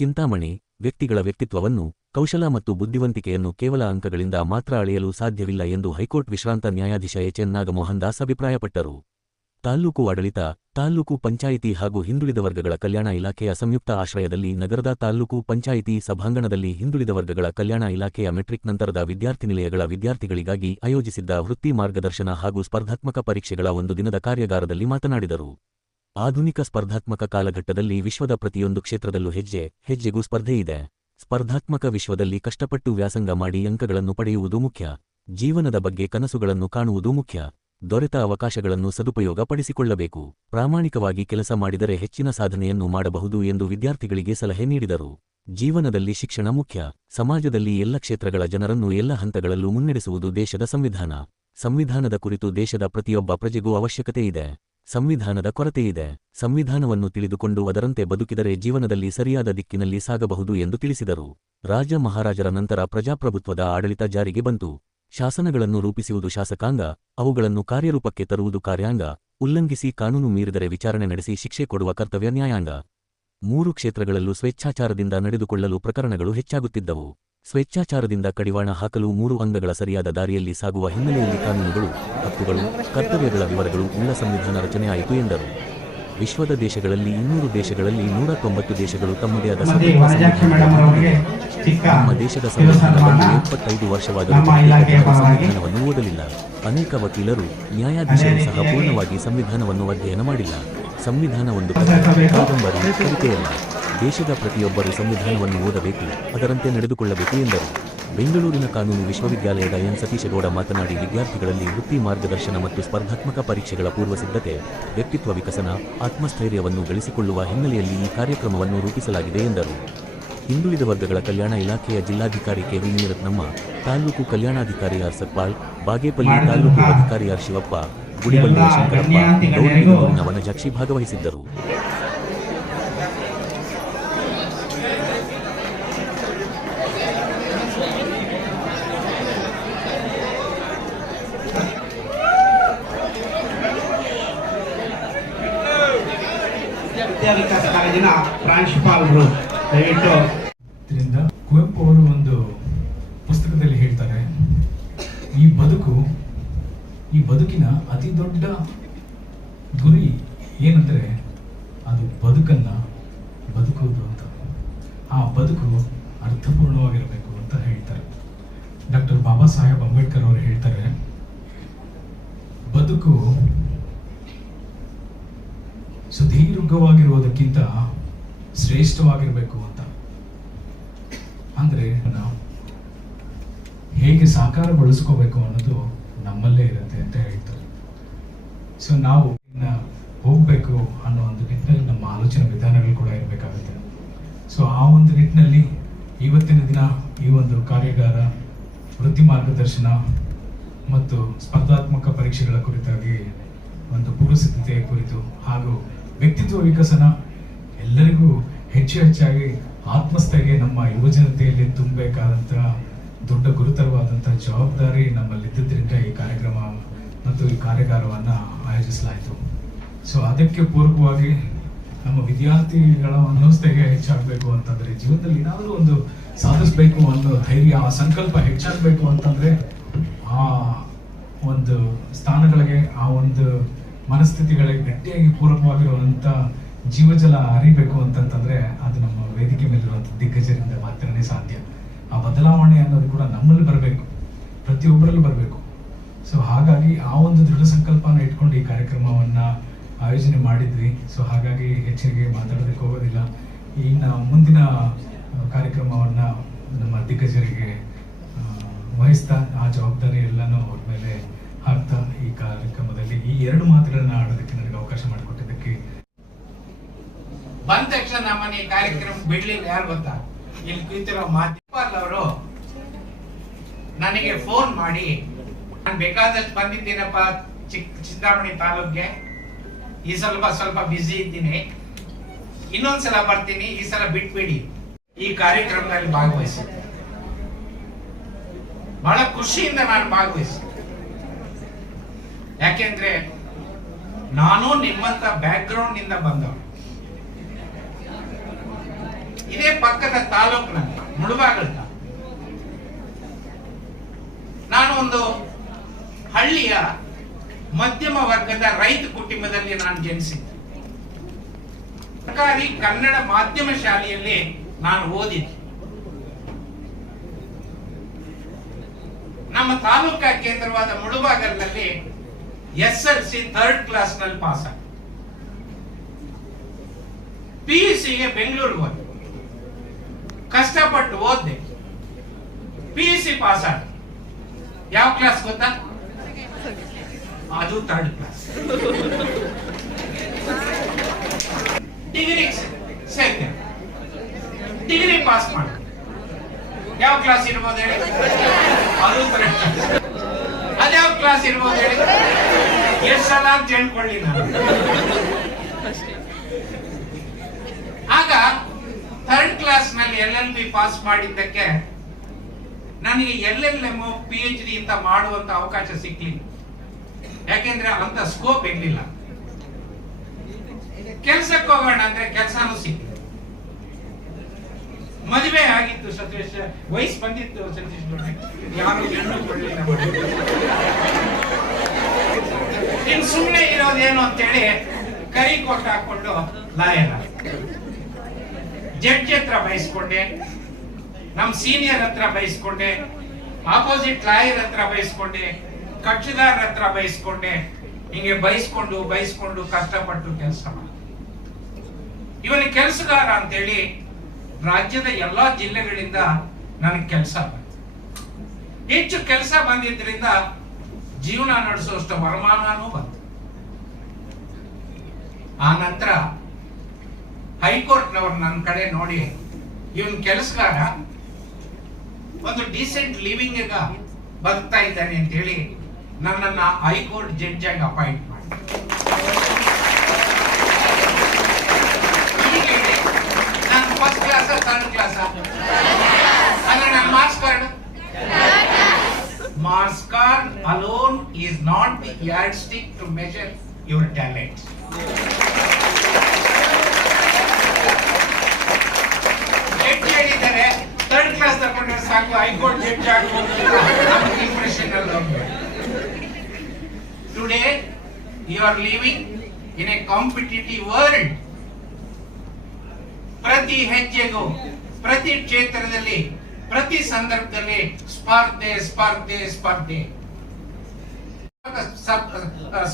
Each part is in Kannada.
ಚಿಂತಾಮಣಿ ವ್ಯಕ್ತಿಗಳ ವ್ಯಕ್ತಿತ್ವವನ್ನು, ಕೌಶಲ ಮತ್ತು ಬುದ್ಧಿವಂತಿಕೆಯನ್ನು ಕೇವಲ ಅಂಕಗಳಿಂದ ಮಾತ್ರ ಅಳೆಯಲು ಸಾಧ್ಯವಿಲ್ಲ ಎಂದು ಹೈಕೋರ್ಟ್ ವಿಶ್ರಾಂತ ನ್ಯಾಯಾಧೀಶ ಎಚ್.ಎನ್. ನಾಗಮೋಹನ್ ದಾಸ್ ಅಭಿಪ್ರಾಯಪಟ್ಟರು. ತಾಲ್ಲೂಕು ಆಡಳಿತ, ತಾಲ್ಲೂಕು ಪಂಚಾಯಿತಿ ಹಾಗೂ ಹಿಂದುಳಿದ ವರ್ಗಗಳ ಕಲ್ಯಾಣ ಇಲಾಖೆಯ ಸಂಯುಕ್ತ ಆಶ್ರಯದಲ್ಲಿ ನಗರದ ತಾಲ್ಲೂಕು ಪಂಚಾಯಿತಿ ಸಭಾಂಗಣದಲ್ಲಿ ಹಿಂದುಳಿದ ವರ್ಗಗಳ ಕಲ್ಯಾಣ ಇಲಾಖೆಯ ಮೆಟ್ರಿಕ್ ನಂತರದ ವಿದ್ಯಾರ್ಥಿನಿಲಯಗಳ ವಿದ್ಯಾರ್ಥಿಗಳಿಗಾಗಿ ಆಯೋಜಿಸಿದ್ದ ವೃತ್ತಿ ಮಾರ್ಗದರ್ಶನ ಹಾಗೂ ಸ್ಪರ್ಧಾತ್ಮಕ ಪರೀಕ್ಷೆಗಳ ಒಂದು ದಿನದ ಕಾರ್ಯಾಗಾರದಲ್ಲಿ ಮಾತನಾಡಿದರು. ಆಧುನಿಕ ಸ್ಪರ್ಧಾತ್ಮಕ ಕಾಲಘಟ್ಟದಲ್ಲಿ ವಿಶ್ವದ ಪ್ರತಿಯೊಂದು ಕ್ಷೇತ್ರದಲ್ಲೂ ಹೆಜ್ಜೆಗೂ ಸ್ಪರ್ಧೆಯಿದೆ. ಸ್ಪರ್ಧಾತ್ಮಕ ವಿಶ್ವದಲ್ಲಿ ಕಷ್ಟಪಟ್ಟು ವ್ಯಾಸಂಗ ಮಾಡಿ ಅಂಕಗಳನ್ನು ಪಡೆಯುವುದು ಮುಖ್ಯ. ಜೀವನದ ಬಗ್ಗೆ ಕನಸುಗಳನ್ನು ಕಾಣುವುದು ಮುಖ್ಯ. ದೊರೆತ ಅವಕಾಶಗಳನ್ನು ಸದುಪಯೋಗ ಪಡಿಸಿಕೊಳ್ಳಬೇಕು. ಪ್ರಾಮಾಣಿಕವಾಗಿ ಕೆಲಸ ಮಾಡಿದರೆ ಹೆಚ್ಚಿನ ಸಾಧನೆಯನ್ನು ಮಾಡಬಹುದು ಎಂದು ವಿದ್ಯಾರ್ಥಿಗಳಿಗೆ ಸಲಹೆ ನೀಡಿದರು. ಜೀವನದಲ್ಲಿ ಶಿಕ್ಷಣ ಮುಖ್ಯ. ಸಮಾಜದಲ್ಲಿ ಎಲ್ಲ ಕ್ಷೇತ್ರಗಳ ಜನರನ್ನು ಎಲ್ಲ ಹಂತಗಳಲ್ಲೂ ಮುನ್ನಡೆಸುವುದು ದೇಶದ ಸಂವಿಧಾನ. ಸಂವಿಧಾನದ ಕುರಿತು ದೇಶದ ಪ್ರತಿಯೊಬ್ಬ ಪ್ರಜೆಗೂ ಅವಶ್ಯಕತೆ ಇದೆ. ಸಂವಿಧಾನದ ಕೊರತೆಯಿದೆ. ಸಂವಿಧಾನವನ್ನು ತಿಳಿದುಕೊಂಡು ಅದರಂತೆ ಬದುಕಿದರೆ ಜೀವನದಲ್ಲಿ ಸರಿಯಾದ ದಿಕ್ಕಿನಲ್ಲಿ ಸಾಗಬಹುದು ಎಂದು ತಿಳಿಸಿದರು. ರಾಜ ಮಹಾರಾಜರ ನಂತರ ಪ್ರಜಾಪ್ರಭುತ್ವದ ಆಡಳಿತ ಜಾರಿಗೆ ಬಂತು. ಶಾಸನಗಳನ್ನು ರೂಪಿಸುವುದು ಶಾಸಕಾಂಗ, ಅವುಗಳನ್ನು ಕಾರ್ಯರೂಪಕ್ಕೆ ತರುವುದು ಕಾರ್ಯಾಂಗ, ಉಲ್ಲಂಘಿಸಿ ಕಾನೂನು ಮೀರಿದರೆ ವಿಚಾರಣೆ ನಡೆಸಿ ಶಿಕ್ಷೆ ಕೊಡುವ ಕರ್ತವ್ಯ ನ್ಯಾಯಾಂಗ. 3 ಕ್ಷೇತ್ರಗಳಲ್ಲೂ ಸ್ವೇಚ್ಛಾಚಾರದಿಂದ ನಡೆದುಕೊಳ್ಳಲು ಪ್ರಕರಣಗಳು ಹೆಚ್ಚಾಗುತ್ತಿದ್ದವು. ಸ್ವೇಚ್ಛಾಚಾರದಿಂದ ಕಡಿವಾಣ ಹಾಕಲು 3 ಅಂಗಗಳ ಸರಿಯಾದ ದಾರಿಯಲ್ಲಿ ಸಾಗುವ ಹಿನ್ನೆಲೆಯಲ್ಲಿ ಕಾನೂನುಗಳು, ಹಕ್ಕುಗಳು, ಕರ್ತವ್ಯಗಳ ವಿವರಗಳು ಉಳ್ಳ ಸಂವಿಧಾನ ರಚನೆಯಾಯಿತು ಎಂದರು. ವಿಶ್ವದ ದೇಶಗಳಲ್ಲಿ 200 ದೇಶಗಳಲ್ಲಿ 190 ದೇಶಗಳು ತಮ್ಮದೇ ಆದ ನಮ್ಮ ದೇಶದ ಸಂವಿಧಾನ ಬಂದು 75 ವರ್ಷವಾದರೂ ಸಂವಿಧಾನವನ್ನು ಓದಲಿಲ್ಲ. ಅನೇಕ ವಕೀಲರು, ನ್ಯಾಯಾಧೀಶರು ಸಹ ಪೂರ್ಣವಾಗಿ ಸಂವಿಧಾನವನ್ನು ಅಧ್ಯಯನ ಮಾಡಿಲ್ಲ. ಸಂವಿಧಾನ ಒಂದು ಕಾದಂಬರಿ, ಕವಿತೆಯಲ್ಲ. ದೇಶದ ಪ್ರತಿಯೊಬ್ಬರೂ ಸಂವಿಧಾನವನ್ನು ಓದಬೇಕು, ಅದರಂತೆ ನಡೆದುಕೊಳ್ಳಬೇಕು ಎಂದರು. ಬೆಂಗಳೂರಿನ ಕಾನೂನು ವಿಶ್ವವಿದ್ಯಾಲಯದ ಎನ್ ಸತೀಶಗೌಡ ಮಾತನಾಡಿ, ವಿದ್ಯಾರ್ಥಿಗಳಲ್ಲಿ ವೃತ್ತಿ ಮಾರ್ಗದರ್ಶನ ಮತ್ತು ಸ್ಪರ್ಧಾತ್ಮಕ ಪರೀಕ್ಷೆಗಳ ಪೂರ್ವ ಸಿದ್ಧತೆ, ವ್ಯಕ್ತಿತ್ವ ವಿಕಸನ, ಆತ್ಮಸ್ಥೈರ್ಯವನ್ನು ಗಳಿಸಿಕೊಳ್ಳುವ ಹಿನ್ನೆಲೆಯಲ್ಲಿ ಈ ಕಾರ್ಯಕ್ರಮವನ್ನು ರೂಪಿಸಲಾಗಿದೆ ಎಂದರು. ಹಿಂದುಳಿದ ವರ್ಗಗಳ ಕಲ್ಯಾಣ ಇಲಾಖೆಯ ಜಿಲ್ಲಾಧಿಕಾರಿ ಕೆ.ವಿ. ನೀರತ್ನಮ್ಮ, ತಾಲ್ಲೂಕು ಕಲ್ಯಾಣಾಧಿಕಾರಿ ಆರ್. ಸತ್ಪಾಲ್, ಬಾಗೇಪಲ್ಲಿ ತಾಲ್ಲೂಕು ಅಧಿಕಾರಿ ಆರ್. ಶಿವಪ್ಪ, ಗುಡಿಬಂಡೆಯ ಶಂಕರಪ್ಪ, ಗೌರಿಬಿದನೂರಿನ ವನಜಾಕ್ಷಿ ಭಾಗವಹಿಸಿದ್ದರು. ವಿದ್ಯಾವಿಕಾಸ ಕಾಲೇಜಿನ ಪ್ರಾಂಶುಪಾಲರು ದಯವಿಟ್ಟು. ಕುವೆಂಪು ಅವರು ಒಂದು ಪುಸ್ತಕದಲ್ಲಿ ಹೇಳ್ತಾರೆ, ಈ ಬದುಕಿನ ಅತಿ ದೊಡ್ಡ ಗುರಿ ಏನಂದ್ರೆ ಅದು ಬದುಕನ್ನ ಬದುಕುವುದು ಅಂತ. ಆ ಬದುಕು ಅರ್ಥಪೂರ್ಣವಾಗಿರಬೇಕು ಅಂತ ಹೇಳ್ತಾರೆ. ಡಾಕ್ಟರ್ ಬಾಬಾ ಸಾಹೇಬ್ ಅಂಬೇಡ್ಕರ್ ಅವರು ಹೇಳ್ತಾರೆ, ಬದುಕು ಸುದೀರ್ಘವಾಗಿರುವುದಕ್ಕಿಂತ ಶ್ರೇಷ್ಠವಾಗಿರಬೇಕು ಅಂತ. ಅಂದ್ರೆ ನಾವು ಹೇಗೆ ಸಾಕಾರಗೊಳಿಸ್ಕೋಬೇಕು ಅನ್ನೋದು ನಮ್ಮಲ್ಲೇ ಇರುತ್ತೆ ಅಂತ ಹೇಳ್ತಾರೆ. ಸೊ ನಾವು ಹೋಗ್ಬೇಕು ಅನ್ನೋ ಒಂದು ನಿಟ್ಟಿನಲ್ಲಿ ನಮ್ಮ ಆಲೋಚನಾ ವಿಧಾನಗಳು ಕೂಡ ಇರಬೇಕಾಗುತ್ತೆ. ಸೊ ಆ ಒಂದು ನಿಟ್ಟಿನಲ್ಲಿ ಇವತ್ತಿನ ದಿನ ಈ ಒಂದು ಕಾರ್ಯಾಗಾರ ವೃತ್ತಿ ಮಾರ್ಗದರ್ಶನ ಮತ್ತು ಸ್ಪರ್ಧಾತ್ಮಕ ಪರೀಕ್ಷೆಗಳ ಕುರಿತಾಗಿ ಒಂದು ಪೂರ್ವಸಿದ್ಧತೆಯ ಕುರಿತು ಹಾಗೂ ವ್ಯಕ್ತಿತ್ವ ವಿಕಸನ, ಎಲ್ಲರಿಗೂ ಹೆಚ್ಚಾಗಿ ಆತ್ಮಸ್ಥೈರ್ಯ ನಮ್ಮ ಯುವಜನತೆಯಲ್ಲಿ ತುಂಬಬೇಕಾದಂಥ ದೊಡ್ಡ ಗುರುತರವಾದಂಥ ಜವಾಬ್ದಾರಿ ನಮ್ಮಲ್ಲಿದ್ದರಿಂದ ಈ ಕಾರ್ಯಕ್ರಮ ಮತ್ತು ಈ ಕಾರ್ಯಾಗಾರವನ್ನು ಆಯೋಜಿಸಲಾಯಿತು. ಸೊ ಅದಕ್ಕೆ ಪೂರಕವಾಗಿ ನಮ್ಮ ವಿದ್ಯಾರ್ಥಿಗಳ ಮನೋಸ್ಥೈರ್ಯ ಹೆಚ್ಚಾಗಬೇಕು ಅಂತಂದರೆ, ಜೀವನದಲ್ಲಿ ಏನಾದರೂ ಒಂದು ಸಾಧಿಸಬೇಕು ಅನ್ನೋ ಧೈರ್ಯ, ಆ ಸಂಕಲ್ಪ ಹೆಚ್ಚಾಗಬೇಕು ಅಂತಂದರೆ ಆ ಒಂದು ಸ್ಥಾನಗಳಿಗೆ, ಆ ಒಂದು ಮನಸ್ಥಿತಿಗಳಿಗೆ ಗಟ್ಟಿಯಾಗಿ ಪೂರಕವಾಗಿರುವಂಥ ಜೀವಜಲ ಅರಿಬೇಕು ಅಂತಂತಂದರೆ ಅದು ನಮ್ಮ ವೇದಿಕೆ ಮೇಲಿರುವಂಥ ದಿಗ್ಗಜರಿಂದ ಮಾತ್ರನೇ ಸಾಧ್ಯ. ಆ ಬದಲಾವಣೆ ಅನ್ನೋದು ಕೂಡ ನಮ್ಮಲ್ಲಿ ಬರಬೇಕು, ಪ್ರತಿಯೊಬ್ಬರಲ್ಲೂ ಬರಬೇಕು. ಸೊ ಹಾಗಾಗಿ ಆ ಒಂದು ದೃಢ ಸಂಕಲ್ಪನ ಇಟ್ಕೊಂಡು ಈ ಕಾರ್ಯಕ್ರಮವನ್ನು ಆಯೋಜನೆ ಮಾಡಿದ್ವಿ. ಸೊ ಹಾಗಾಗಿ ಹೆಚ್ಚಿಗೆ ಮಾತಾಡೋದಕ್ಕೆ ಹೋಗೋದಿಲ್ಲ. ಇನ್ನು ಮುಂದಿನ ಕಾರ್ಯಕ್ರಮವನ್ನು ನಮ್ಮ ದಿಗ್ಗಜರಿಗೆ ವಹಿಸ್ತಾ ಆ ಜವಾಬ್ದಾರಿ ಎಲ್ಲನೂ ಅವ್ರ ಮೇಲೆ ಹಾಕ್ತಾ ಈ ಕಾರ್ಯಕ್ರಮದಲ್ಲಿ ಈ 2 ಮಾತುಗಳನ್ನ ಆಡೋದಕ್ಕೆ ನನಗೆ ಅವಕಾಶ ಮಾಡಿಕೊಟ್ಟಿದ್ದಕ್ಕೆ ಬಂದ ತಕ್ಷಣ ನಮ್ಮನೆ ಈ ಕಾರ್ಯಕ್ರಮ ಬಿಡ್ಲಿಲ್ಲ. ಯಾರು ಗೊತ್ತಾ, ಇಲ್ಲಿ ಕೂತಿರೋ ಮಾಧ್ಯಮ ಅವರು ನನಗೆ ಫೋನ್ ಮಾಡಿ, ನಾನು ಬೇಕಾದಷ್ಟು ಬಂದಿದ್ದೀನಪ್ಪ ಚಿಂತಾಮಣಿ ತಾಲೂಕ್ಗೆ, ಈ ಸ್ವಲ್ಪ ಬಿಸಿ ಇದ್ದೀನಿ, ಇನ್ನೊಂದ್ಸಲ ಬರ್ತೀನಿ, ಈ ಸಲ ಬಿಟ್ಬಿಡಿ, ಈ ಕಾರ್ಯಕ್ರಮದಲ್ಲಿ ಭಾಗವಹಿಸಿ. ಬಹಳ ಖುಷಿಯಿಂದ ನಾನು ಭಾಗವಹಿಸಿ. ಯಾಕೆಂದ್ರೆ ನಾನು ನಿಮ್ಮಂತ ಬ್ಯಾಕ್ ಗ್ರೌಂಡ್ ನಿಂದ ಬಂದವರು. ಇದೇ ಪಕ್ಕದ ತಾಲೂಕಿನಲ್ಲಿ ಮುಳಬಾಗಿಲು ನಾನು ಒಂದು ಹಳ್ಳಿಯ ಮಧ್ಯಮ ವರ್ಗದ ರೈತ ಕುಟುಂಬದಲ್ಲಿ ನಾನು ಜನಿಸಿದ್ದೆ. ಸರ್ಕಾರಿ ಕನ್ನಡ ಮಾಧ್ಯಮ ಶಾಲೆಯಲ್ಲಿ ನಾನು ಓದಿದ್ದೆ. ನಮ್ಮ ತಾಲೂಕಾ ಕೇಂದ್ರವಾದ ಮುಳಬಾಗಿಲಿನಲ್ಲಿ SLC 3rd ಕ್ಲಾಸ್ ನಲ್ಲಿ ಪಾಸ್ ಆಗ PUCಗೆ ಬೆಂಗಳೂರಿಗೆ ಹೋದೆ. ಕಷ್ಟಪಟ್ಟು ಓದ್ದೆ. PUC ಪಾಸ್ ಆಗ ಯಾವ ಕ್ಲಾಸ್ ಗೊತ್ತಾ? ಅದು 3rd ಕ್ಲಾಸ್. ಡಿಗ್ರಿ ಸೇರಿದೆ. ಡಿಗ್ರಿ ಪಾಸ್ ಮಾಡಿ ಯಾವ ಕ್ಲಾಸ್ ಇರ್ಬೋದು ಹೇಳಿ? ಅದು 3rd ಕ್ಲಾಸ್. ಅದ್ಯಾವ ಕ್ಲಾಸ್ ಇರ್ಬೋದು ಹೇಳಿ? ಎಷ್ಟು ಸಲ ಅಂತ ಹೇಳ್ಕೊಳ್ಳಿ ನಾನು. ಆಗ 3rd ಕ್ಲಾಸ್ ನಲ್ಲಿ LLB ಪಾಸ್ ಮಾಡಿದ್ದಕ್ಕೆ ನನಗೆ LLM PhD ಅಂತ ಮಾಡುವಂತ ಅವಕಾಶ ಸಿಕ್ಲಿಲ್ಲ. ಯಾಕೆಂದ್ರೆ ಅಂತ ಸ್ಕೋಪ್ ಇರ್ಲಿಲ್ಲ. ಕೆಲ್ಸಕ್ಕೆ ಹೋಗೋಣ ಅಂದ್ರೆ ಕೆಲಸನೂ ಸಿಕ್ಕಿಲ್ಲ. ಮದುವೆ ಆಗಿತ್ತು ಸತೀಶ್, ವಯಸ್ಸು ಬಂದಿತ್ತು ಸತೀಶ್, ಯಾರು ಹೆಣ್ಣು ಕೊಡ್ಲಿಲ್ಲ. ಇನ್ ಸುಮ್ಮನೆ ಇರೋದೇನು ಅಂತೇಳಿ ಕೈ ಕೊಟ್ಟು ಹಾಕೊಂಡು ಲಾಯರ್ ಜಡ್ಜ್ ಹತ್ರ ಬಯಸ್ಕೊಂಡೆ, ನಮ್ ಸೀನಿಯರ್ ಹತ್ರ ಬಯಸ್ಕೊಂಡೆ, ಆಪೋಸಿಟ್ ಲಾಯರ್ ಹತ್ರ ಬಯಸ್ಕೊಂಡೆ, ಕಕ್ಷಿದಾರ ಹತ್ರ ಬಯಸ್ಕೊಂಡೆ. ಹಿಂಗೆ ಬಯಸ್ಕೊಂಡು ಕಷ್ಟಪಟ್ಟು ಕೆಲಸ ಮಾಡಿ ಇವನ ಕೆಲಸಗಾರ ಅಂತೇಳಿ ರಾಜ್ಯದ ಎಲ್ಲಾ ಜಿಲ್ಲೆಗಳಿಂದ ನನಗೆ ಕೆಲಸ ಬಂತು. ಹೆಚ್ಚು ಕೆಲಸ ಬಂದಿದ್ರಿಂದ ಜೀವನ ನಡೆಸುವಷ್ಟು ವರಮಾನನೂ ಬಂತು. ಆ ನಂತರ ಹೈಕೋರ್ಟ್ನವರು ನನ್ನ ಕಡೆ ನೋಡಿ ಇವನ್ ಕೆಲಸಗಾರ ಒಂದು ಡೀಸೆಂಟ್ ಲಿವಿಂಗ್ ಬದುಕ್ತಾ ಇದ್ದಾನೆ ಅಂತ ಹೇಳಿ ನನ್ನನ್ನ ಹೈಕೋರ್ಟ್ ಜಡ್ಜ್ ಆಗಿ ಅಪಾಯಿಂಟ್ ಮಾಡಿ. ನಾನು ಫಸ್ಟ್ ಕ್ಲಾಸ್ 3rd ಕ್ಲಾಸ್ ಅಂದ್ರೆ ನನ್ನ marks card alone is not the yardstick to measure your talent. Judge ಹೇಳಿದ್ದಾರೆ 3rd ಕ್ಲಾಸ್ ತಗೊಂಡ್ರೆ ಸಾಕು ಹೈಕೋರ್ಟ್ ಜಡ್ಜ್ ಆಗಬಹುದು. ಇಂಪ್ರೆಷನ್ ಅಲ್ಲಿ today you are living in a competitive world. ಪ್ರತಿ ಹೆಜ್ಜೆಗೂ, ಪ್ರತಿ ಕ್ಷೇತ್ರದಲ್ಲಿ, ಪ್ರತಿ ಸಂದರ್ಭದಲ್ಲಿ ಸ್ಪರ್ಧೆ ಸ್ಪರ್ಧೆ ಸ್ಪರ್ಧೆ.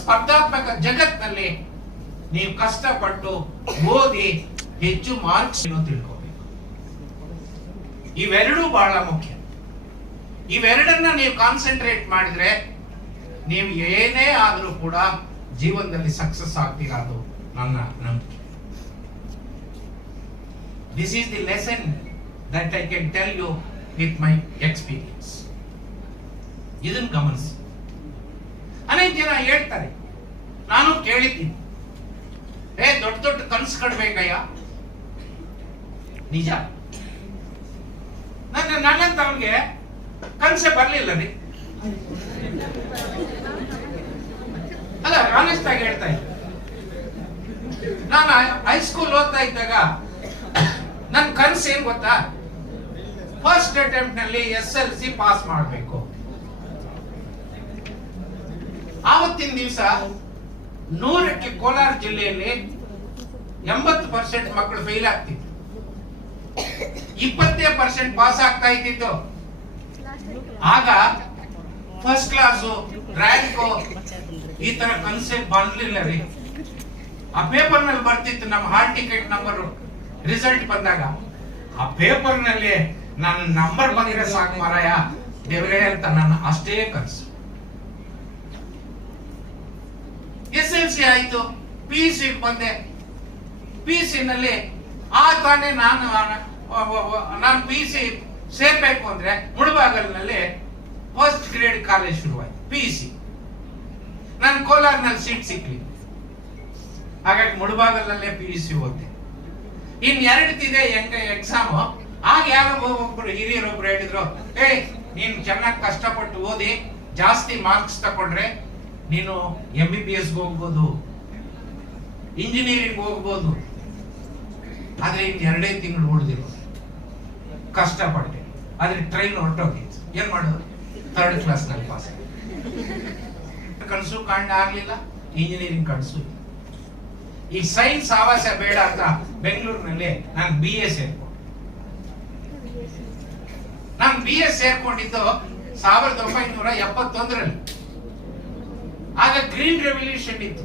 ಸ್ಪರ್ಧಾತ್ಮಕ ಜಗತ್ತಿನಲ್ಲಿ ನೀವು ಕಷ್ಟಪಟ್ಟು ಓದಿ ಹೆಚ್ಚು ಮಾರ್ಕ್ಸ್ ತಿಳ್ಕೋಬೇಕು. ಇವೆರಡೂ ಬಹಳ ಮುಖ್ಯ. ಇವೆರಡನ್ನ ನೀವು ಕಾನ್ಸಂಟ್ರೇಟ್ ಮಾಡಿದ್ರೆ ನೀವು ಏನೇ ಆದ್ರೂ ಕೂಡ ಜೀವನದಲ್ಲಿ ಸಕ್ಸಸ್ ಆಗ್ತೀರಾ, ಅದು ನನ್ನ ನಂಬಿಕೆ. This is the lesson that I can tell you with my experience. ಇದನ್ನು ಗಮನಿಸಿ. ಅನೇಕ ಜನ ಹೇಳ್ತಾರೆ, ನಾನು ಕೇಳಿದ್ದೀನಿ, ದೊಡ್ಡ ದೊಡ್ಡ ಕನಸು ಕಡ್ಬೇಕಯ್ಯ. ನಿಜ, ನನ್ನಂತ ಅವನಿಗೆ ಕನಸೆ ಬರ್ಲಿಲ್ಲ ರೀ. ಅಲ್ಲ, ಆನೆಸ್ಟ್ ಆಗಿ ಹೇಳ್ತಾ ಇದ್ದೆ. ನಾನು ಹೈಸ್ಕೂಲ್ ಓದ್ತಾ ಇದ್ದಾಗ ನನ್ ಕನಸು ಏನ್ ಗೊತ್ತಾ? ಫಸ್ಟ್ ಅಟೆಂಪ್ಟ್ ನಲ್ಲಿ SLC ಪಾಸ್ ಮಾಡಬೇಕು. ಆವತ್ತಿನ ದಿವಸ 100ಕ್ಕೆ ಕೋಲಾರ ಜಿಲ್ಲೆಯಲ್ಲಿ 80% ಮಕ್ಕಳು ಫೇಲ್ ಆಗ್ತಿದ್ರು, 20% ಪಾಸ್ ಆಗ್ತಾ ಇದ್ದಿತ್ತು. ಆಗ ಫಸ್ಟ್ ಕ್ಲಾಸು, ರ್ಯಾಂಕು, ಈ ತರ ಕನ್ಸೆಪ್ಟ್ ಬಂದಿಲ್ಲ ರೀ. ಆ ಪೇಪರ್ ನಲ್ಲಿ ಬರ್ತಿತ್ತು ನಮ್ಮ ಹಾಲ್ ಟಿಕೆಟ್ ನಂಬರ್. ರಿಸಲ್ಟ್ ಬಂದಾಗ ಆ ಪೇಪರ್ ನಲ್ಲಿ ನನ್ನ ನಂಬರ್ ಬಂದಿರೋ ಸಾಕು ಮಾರಾಯ ದೇವರೇ ಅಂತ ನನ್ನ ಅಷ್ಟೇ ಕನಸು. SLC ಆಯ್ತು, PUC ಬಂದೆ. PUC ನಲ್ಲಿ ಆ ತಾನೇ ನಾನು PUC ಸೇರ್ಬೇಕು ಅಂದ್ರೆ ಮುಳಬಾಗಲಿನಲ್ಲಿ ಫಸ್ಟ್ ಗ್ರೇಡ್ ಕಾಲೇಜ್ ಶುರುವಾಯ್ತು. PUC ನಾನು ಕೋಲಾರ್ನಲ್ಲಿ ಸೀಟ್ ಸಿಕ್ಲಿ, ಹಾಗಾಗಿ ಮುಳಬಾಗಲಲ್ಲೇ PUC ಓದ್ದೆ. ಇನ್ 2 ಹೆಂಗ ಎಕ್ಸಾಮ್. ಆಗ ಯಾರೋ ಒಬ್ರು ಹಿರಿಯರೊಬ್ರು ಹೇಳಿದ್ರು, ನೀನ್ ಚೆನ್ನಾಗಿ ಕಷ್ಟಪಟ್ಟು ಓದಿ ಜಾಸ್ತಿ ಮಾರ್ಕ್ಸ್ ತಕೊಂಡ್ರೆ ನೀನು MBBS ಹೋಗ್ಬೋದು, ಇಂಜಿನಿಯರಿಂಗ್ ಹೋಗ್ಬೋದು. ಆದ್ರೆ ಇನ್ನು 2 ತಿಂಗಳು ಉಳಿದಿರೋ ಕಷ್ಟಪಟ್ಟೆ, ಆದ್ರೆ ಟ್ರೈನ್ ಹೊರಟೋಗಿತ್ತು. ಏನ್ ಮಾಡೋದು? 3rd ಕ್ಲಾಸ್ನಲ್ಲಿ ಪಾಸ್. ಕನಸು ಕಾಂಡ ಆಗ್ಲಿಲ್ಲ, ಇಂಜಿನಿಯರಿಂಗ್ ಕನಸು. ಈ ಸೈನ್ಸ್ ಆವಾಸ ಬೇಡ ಅಂತ ಬೆಂಗಳೂರಿನಲ್ಲಿ ನಾನು BA ಸೇರ್ಕೊಂಡೆ. ನಾನು BA ಸೇರ್ಕೊಂಡಿದ್ದು 1971ರಲ್ಲಿ. ಆಗ ಗ್ರೀನ್ ರೆವಲ್ಯೂಷನ್ ಇತ್ತು.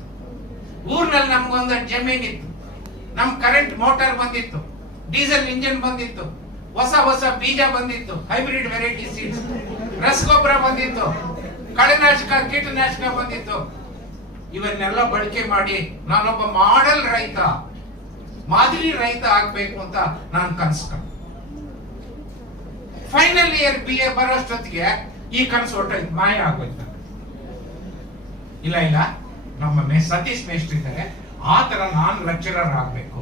ಊರ್ನಲ್ಲಿ ನಮ್ಗೊಂದು ಜಮೀನ್ ಇತ್ತು. ನಮ್ ಕರೆಂಟ್ ಮೋಟಾರ್ ಬಂದಿತ್ತು, ಡೀಸೆಲ್ ಇಂಜಿನ್ ಬಂದಿತ್ತು, ಹೊಸ ಹೊಸ ಬೀಜ ಬಂದಿತ್ತು, ಹೈಬ್ರಿಡ್ ವೆರೈಟಿ ಸೀಡ್ಸ್, ರಸಗೊಬ್ಬರ ಬಂದಿತ್ತು, ಕಳೆನಾಶಕ ಕೀಟನಾಶಕ ಬಂದಿತ್ತು. ಇವನ್ನೆಲ್ಲ ಬಳಕೆ ಮಾಡಿ ನಾನೊಬ್ಬ ಮಾಡೆಲ್ ರೈತ, ಮಾದರಿ ರೈತ ಆಗ್ಬೇಕು ಅಂತ ನಾನು ಕನಸ್ಕೊಂಡೆ. ಫೈನಲ್ ಇಯರ್ BA ಬರೋಷ್ಟೊತ್ತಿಗೆ ಈ ಕನಸು ಹೊರಟೋಯ್ತು, ಮಾಯ ಆಗೋಯ್ತು. ಇಲ್ಲ ನಮ್ಮ ಸತೀಶ್ ಮೇಷ್ಟ್ರು ಇದ್ದಾರೆ, ಆ ತರ ನಾನು ಲೆಕ್ಚರರ್ ಆಗ್ಬೇಕು.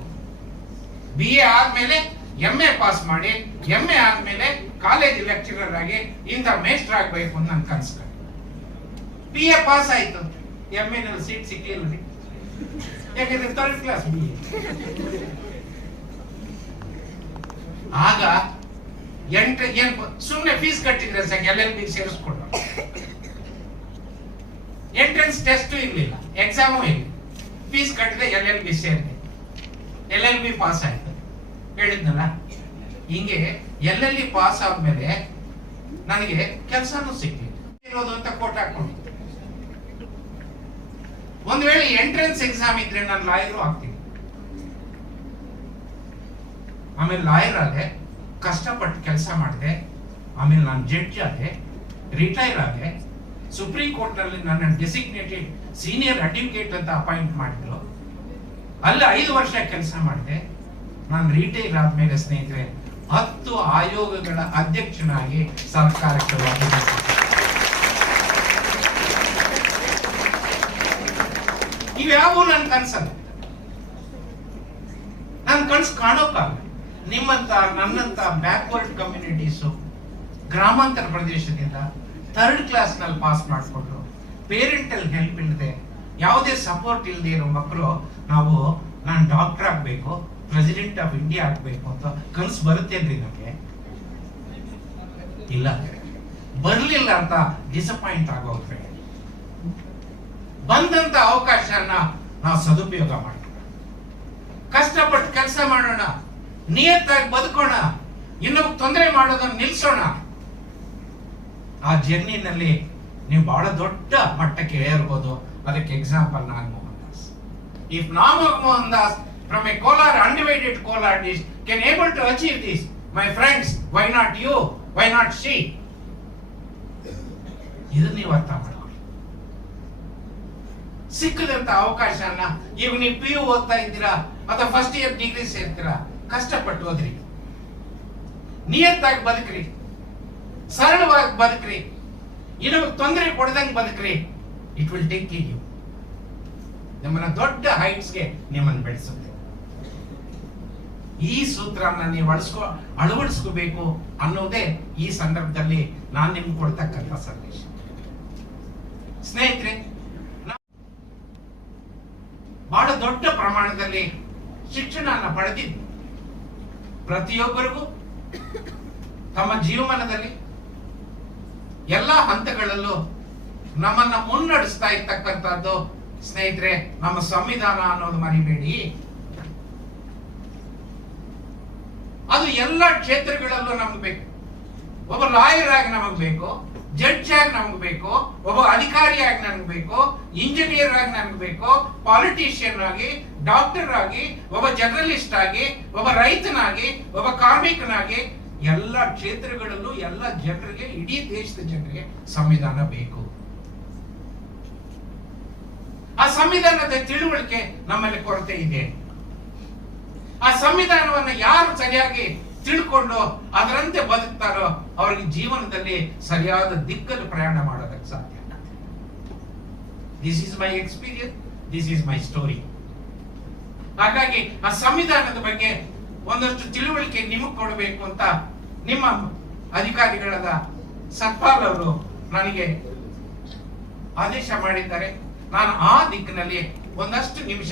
BA ಆದ್ಮೇಲೆ MA ಪಾಸ್ ಮಾಡಿ, MA ಆದ್ಮೇಲೆ ಕಾಲೇಜ್ ಲೆಕ್ಚರರ್ ಆಗಿ ಇಂಥ ಮೇಷ್ಟ್ರ ಆಗ್ಬೇಕು ಅಂತ ನಾನು ಕನಸ್ಕೊಂಡೆ. BA ಪಾಸ್ ಆಯ್ತು, MA ನಲ್ಲಿ ಸೀಟ್ ಸಿಕ್ಕಿಲ್ಲ. ಯಾಕಂದ್ರೆ 3rd ಕ್ಲಾಸ್ BA. ಆಗ ಸುಮ್ನೆ ಫೀಸ್ ಕಟ್ಟಿದ್ರೆ ಸಾಕು, LLB ಸೇರಿಸ್ಕೊಂಡು ಎಂಟ್ರೆನ್ಸ್ ಟೆಸ್ಟ್ ಇರ್ಲಿಲ್ಲ, ಎಕ್ಸಾಮು ಇಲ್ಲ. ಫೀಸ್ ಕಟ್ಟಿದೆ, LLB ಸೇರಿದೆ, LLB ಪಾಸ್ ಆಯ್ತು. ಹೇಳಿದ್ನಲ್ಲ, ಹಿಂಗೆ LLB ಪಾಸ್ ಆದ್ಮೇಲೆ ನನಗೆ ಕೆಲಸನೂ ಸಿಕ್ಕಿರೋದು ಅಂತ ಕೋಟ್ ಹಾಕೊಂಡಿದ್ದೆ. ಒಂದ್ ವೇಳೆ ಎಂಟ್ರೆನ್ಸ್ ಎಕ್ಸಾಮ್ ಇದ್ರೆ ನಾನು ಲಾಯರು ಆಗ್ತೀನಿ. ಆಮೇಲೆ ಲಾಯರ್ ಆದೆ, ಕಷ್ಟಪಟ್ಟು ಕೆಲಸ ಮಾಡಿದೆ. ಆಮೇಲೆ ನಾನು ಜಡ್ಜ್ ಆದೆ, ರಿಟೈರ್ ಆದೆ. ಸುಪ್ರೀಂ ಕೋರ್ಟ್ ನಲ್ಲಿ ನನ್ನ ಡೆಸಿಗ್ನೇಟೆಡ್ ಸೀನಿಯರ್ ಅಡ್ವೊಕೇಟ್ ಅಂತ ಅಪಾಯಿಂಟ್ ಮಾಡಿದ್ರು. ಅಲ್ಲಿ 5 ವರ್ಷ ಕೆಲಸ ಮಾಡಿದೆ. ನಾನು ರಿಟೈರ್ ಆದ್ಮೇಲೆ ಸ್ನೇಹಿತರೆ 10 ಆಯೋಗಗಳ ಅಧ್ಯಕ್ಷನಾಗಿ ಸರ್ಕಾರಕ್ಕೆ ಇವ್ಯಾವು ನನ್ನ ಕನಸಲ್ಲ. ನನ್ನ ಕನಸು ಕಾಣೋಕ್ಕಾಗ ನಿಮ್ಮಂತ ನನ್ನಂತ ಬ್ಯಾಕ್ವರ್ಡ್ ಕಮ್ಯುನಿಟೀಸು ಗ್ರಾಮಾಂತರ ಪ್ರದೇಶದಿಂದ 3rd ಕ್ಲಾಸ್ ನಲ್ಲಿ ಪಾಸ್ ಮಾಡಿಕೊಂಡು ಪೇರೆಂಟಲ್ ಹೆಲ್ಪ್ ಇಲ್ಲದೆ, ಯಾವುದೇ ಸಪೋರ್ಟ್ ಇಲ್ಲದೆ ಇರೋ ಮಕ್ಕಳು ನಾನು ಡಾಕ್ಟರ್ ಆಗ್ಬೇಕು, ಪ್ರೆಸಿಡೆಂಟ್ ಆಫ್ ಇಂಡಿಯಾ ಆಗ್ಬೇಕು ಅಂತ ಕನಸು ಬರುತ್ತೇನ್ರಿ ನಮಗೆ? ಇಲ್ಲ, ಬರ್ಲಿಲ್ಲ ಅಂತ ಡಿಸಪಾಯಿಂಟ್ ಆಗೋಗ್ಬೇಡ. ಬಂದಂತ ಅವಕಾಶನ ನಾವು ಸದುಪಯೋಗ ಮಾಡೋಣ, ಕಷ್ಟಪಟ್ಟು ಕೆಲಸ ಮಾಡೋಣ, ನಿಯತ್ತಾಗಿ ಬದುಕೋಣ, ಇನ್ನೊಬ್ಬ ತೊಂದರೆ ಮಾಡೋದನ್ನ ನಿಲ್ಸೋಣ. ಆ ಜರ್ನಿನಲ್ಲಿ ನೀವು ಬಹಳ ದೊಡ್ಡ ಮಟ್ಟಕ್ಕೆ ಏರ್ಬೋದು. ಅದಕ್ಕೆ example Nag Mohan Das. If Nag Mohan Das from a Kolar, undivided Kolar dish can able to achieve this, my friends, why not you? Why not she? ಇದು ನೀವು ಅರ್ಥ ಮಾಡ್ಕೊಳ್ಳಿ. ಸಿಕ್ಕದಂತ ಅವಕಾಶನ ಈಗ ನೀವು PU ಓದ್ತಾ ಇದ್ದೀರಾ ಅಥವಾ ಫಸ್ಟ್ ಇಯರ್ ಡಿಗ್ರಿ ಸೇರ್ತೀರಾ, ಕಷ್ಟಪಟ್ಟು ಓದ್ರಿ, ನಿಯತ್ತಾಗಿ ಬದುಕ್ರಿ, ಸರಳವಾಗಿ ಬದುಕ್ರಿ, ಇನ್ನೊಂದು ತೊಂದರೆ ಕೊಡದಂಗೆ ಬದುಕ್ರಿ. ಇಟ್ ವಿಲ್ ಟೇಕ್ ಯು, ನಿಮ್ಮನ್ನ ದೊಡ್ಡ ಹೈಟ್ಸ್ಗೆ ನಿಮ್ಮನ್ನು ಬೆಳೆಸುತ್ತೆ. ಈ ಸೂತ್ರನ ನೀವು ಅಳವಡಿಸ್ಕೋಬೇಕು ಅನ್ನೋದೇ ಈ ಸಂದರ್ಭದಲ್ಲಿ ನಾನು ನಿಮ್ಗೆ ಕೊಡ್ತಕ್ಕಂಥ ಸಂದೇಶ. ಸ್ನೇಹಿತರೆ, ಬಹಳ ದೊಡ್ಡ ಪ್ರಮಾಣದಲ್ಲಿ ಶಿಕ್ಷಣ ಪಡೆದಿದ್ದು ಪ್ರತಿಯೊಬ್ಬರಿಗೂ ತಮ್ಮ ಜೀವನದಲ್ಲಿ ಎಲ್ಲಾ ಹಂತಗಳಲ್ಲೂ ನಮ್ಮನ್ನ ಮುನ್ನಡೆಸ್ತಾ ಇರ್ತಕ್ಕಂಥದ್ದು ಸ್ನೇಹಿತರೆ ನಮ್ಮ ಸಂವಿಧಾನ ಅನ್ನೋದು ಮರಿಬೇಡಿ. ಅದು ಎಲ್ಲ ಕ್ಷೇತ್ರಗಳಲ್ಲೂ ನಮ್ಗೆ ಬೇಕು. ಒಬ್ಬ ಲಾಯರ್ ಆಗಿ ನಮಗ್ ಬೇಕು, ಜಡ್ಜ್ ಆಗಿ ನಮ್ಗೆ ಬೇಕು, ಒಬ್ಬ ಅಧಿಕಾರಿಯಾಗಿ ನಮ್ಗೆ ಬೇಕು, ಇಂಜಿನಿಯರ್ ಆಗಿ ನಮ್ಗೆ ಬೇಕು, ಪಾಲಿಟಿಷಿಯನ್ ಆಗಿ, ಡಾಕ್ಟರ್ ಆಗಿ, ಒಬ್ಬ ಜರ್ನಲಿಸ್ಟ್ ಆಗಿ, ಒಬ್ಬ ರೈತನಾಗಿ, ಒಬ್ಬ ಕಾರ್ಮಿಕನಾಗಿ, ಎಲ್ಲ ಕ್ಷೇತ್ರಗಳಲ್ಲೂ ಎಲ್ಲ ಜನರಿಗೆ, ಇಡೀ ದೇಶದ ಜನರಿಗೆ ಸಂವಿಧಾನ ಬೇಕು. ಆ ಸಂವಿಧಾನದ ತಿಳುವಳಿಕೆ ನಮ್ಮಲ್ಲಿ ಕೊರತೆ ಇದೆ. ಆ ಸಂವಿಧಾನವನ್ನು ಯಾರು ಸರಿಯಾಗಿ ತಿಳ್ಕೊಂಡು ಅದರಂತೆ ಬದುಕ್ತಾರೋ ಅವರಿಗೆ ಜೀವನದಲ್ಲಿ ಸರಿಯಾದ ದಿಕ್ಕಲ್ಲಿ ಪ್ರಯಾಣ ಮಾಡೋದಕ್ಕೆ ಸಾಧ್ಯ. This is my experience, this is my story. ಹಾಗಾಗಿ ಆ ಸಂವಿಧಾನದ ಬಗ್ಗೆ ಒಂದಷ್ಟು ತಿಳುವಳಿಕೆ ನಿಮಗೆ ಕೊಡಬೇಕು ಅಂತ ನಿಮ್ಮ ಅಧಿಕಾರಿಗಳಾದ ಸತ್ಪಾಲ್ ಅವರು ನನಗೆ ಆದೇಶ ಮಾಡಿದ್ದಾರೆ. ನಾನು ಆ ದಿಕ್ಕಿನಲ್ಲಿ ಒಂದಷ್ಟು ನಿಮಿಷ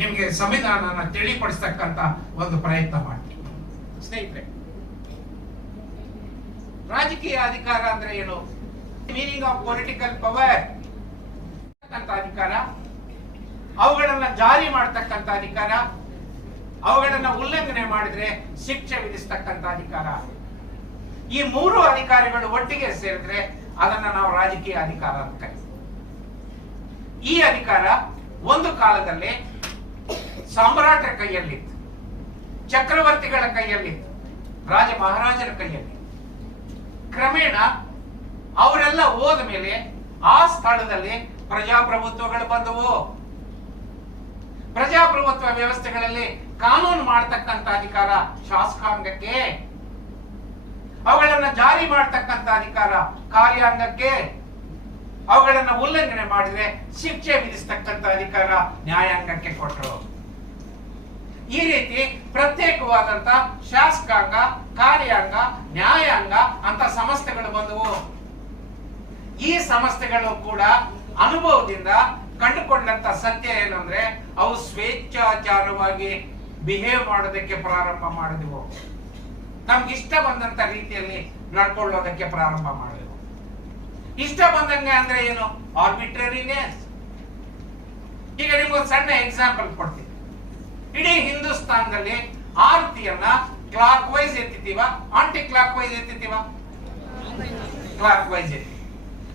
ನಿಮಗೆ ಸಂವಿಧಾನನ ತಿಳಿಪಡಿಸ್ತಕ್ಕಂತ ಒಂದು ಪ್ರಯತ್ನ ಮಾಡಿ. ಸ್ನೇಹಿತರೆ, ರಾಜಕೀಯ ಅಧಿಕಾರ ಅಂದ್ರೆ ಏನು? ಮೀನಿಂಗ್ ಆಫ್ ಪೊಲಿಟಿಕಲ್ ಪವರ್ ಅಂತ ಅಧಿಕಾರ, ಅವುಗಳನ್ನ ಜಾರಿ ಮಾಡತಕ್ಕಂತ ಅಧಿಕಾರ, ಅವುಗಳನ್ನ ಉಲ್ಲಂಘನೆ ಮಾಡಿದ್ರೆ ಶಿಕ್ಷೆ ವಿಧಿಸ್ತಕ್ಕಂತ ಅಧಿಕಾರ. ಈ ಮೂರು ಅಧಿಕಾರಿಗಳು ಒಟ್ಟಿಗೆ ಸೇರಿದ್ರೆ ಅದನ್ನ ನಾವು ರಾಜಕೀಯ ಅಧಿಕಾರ ಅಂತ ಕರೀತೀವಿ. ಈ ಅಧಿಕಾರ ಒಂದು ಕಾಲದಲ್ಲಿ ಸಾಮ್ರಾಟರ ಕೈಯಲ್ಲಿತ್ತು, ಚಕ್ರವರ್ತಿಗಳ ಕೈಯಲ್ಲಿತ್ತು, ರಾಜ ಮಹಾರಾಜರ ಕೈಯಲ್ಲಿ. ಕ್ರಮೇಣ ಅವರೆಲ್ಲ ಹೋದ ಮೇಲೆ ಆ ಸ್ಥಳದಲ್ಲಿ ಪ್ರಜಾಪ್ರಭುತ್ವಗಳು ಬಂದವು. ಪ್ರಜಾಪ್ರಭುತ್ವ ವ್ಯವಸ್ಥೆಗಳಲ್ಲಿ ಕಾನೂನು ಮಾಡತಕ್ಕಂತ ಅಧಿಕಾರ ಶಾಸಕಾಂಗಕ್ಕೆ, ಅವುಗಳನ್ನ ಜಾರಿ ಮಾಡತಕ್ಕಂತ ಅಧಿಕಾರ ಕಾರ್ಯಾಂಗಕ್ಕೆ, ಅವುಗಳನ್ನ ಉಲ್ಲಂಘನೆ ಮಾಡಿದ್ರೆ ಶಿಕ್ಷೆ ವಿಧಿಸ್ತಕ್ಕಂತ ಅಧಿಕಾರ ನ್ಯಾಯಾಂಗಕ್ಕೆ ಕೊಟ್ಟರು. ಈ ರೀತಿ ಪ್ರತ್ಯೇಕವಾದಂತ ಶಾಸಕಾಂಗ, ಕಾರ್ಯಾಂಗ, ನ್ಯಾಯಾಂಗ ಅಂತ ಸಂಸ್ಥೆಗಳು ಬಂದವು. ಈ ಸಂಸ್ಥೆಗಳು ಕೂಡ ಅನುಭವದಿಂದ ಕಂಡುಕೊಂಡಂತ ಸತ್ಯ ಏನಂದ್ರೆ ಅವು ಸ್ವೇಚ್ಛಾಚಾರವಾಗಿ ಬಿಹೇವ್ ಮಾಡೋದಕ್ಕೆ ಪ್ರಾರಂಭ ಮಾಡಿದವು. ನಮ್ಗೆ ಇಷ್ಟ ಬಂದಂತ ರೀತಿಯಲ್ಲಿ ನಡ್ಕೊಳ್ಳೋದಕ್ಕೆ ಪ್ರಾರಂಭ ಮಾಡಿದವು. ಇಷ್ಟ ಬಂದಂಗೆ ಅಂದ್ರೆ ಏನು? ಆರ್ಬಿಟ್ರರಿನೆಸ್. ಈಗ ನಿಮ್ಗೊಂದು ಸಣ್ಣ ಎಕ್ಸಾಂಪಲ್ ಕೊಡ್ತೀನಿ. ಇಡೀ ಹಿಂದೂಸ್ತಾನದಲ್ಲಿ ಆರತಿಯನ್ನ ಕ್ಲಾಕ್ ವೈಸ್ ಎತ್ತಿತೀವ, ಆಂಟಿ ಕ್ಲಾಕ್ ವೈಸ್ ಎತ್ತಿತೀವ? ಕ್ಲಾಕ್ ವೈಸ್ ಎತ್ತಿ.